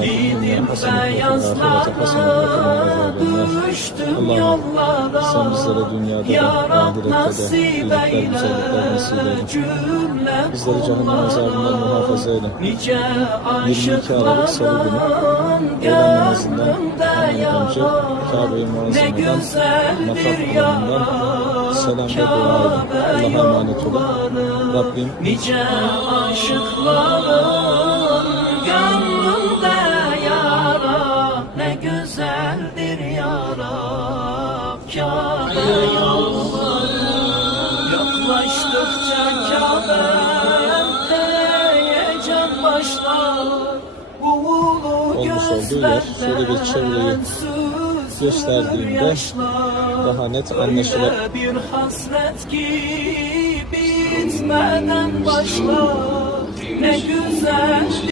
Giydim beyazlara, düştüm yollara. Sen bizlere dünyada Ya da nasip iyilikler, eyle, güzellikler nasip eyle. cümle Bizleri cehennem azabından muhafaza eyle. Nice 22 Aralık Salı günü öğlen namazından hemen önce Kabe-i ne Muazzama'dan güzeldir ya makam selam ve dua edin. Allah'a emanet olun. Rabbim nice aşıkların gönlünde yara, ne güzeldir yara. Kabe yolları yaklaştıkça Kabe'de heyecan başlar. Bu ulu olmuş olduğu yer şöyle bir çevreyi gösterdiğimde daha net anlaşılır. Öyle bir hasret ki bitmeden başlar. Ne güzeldir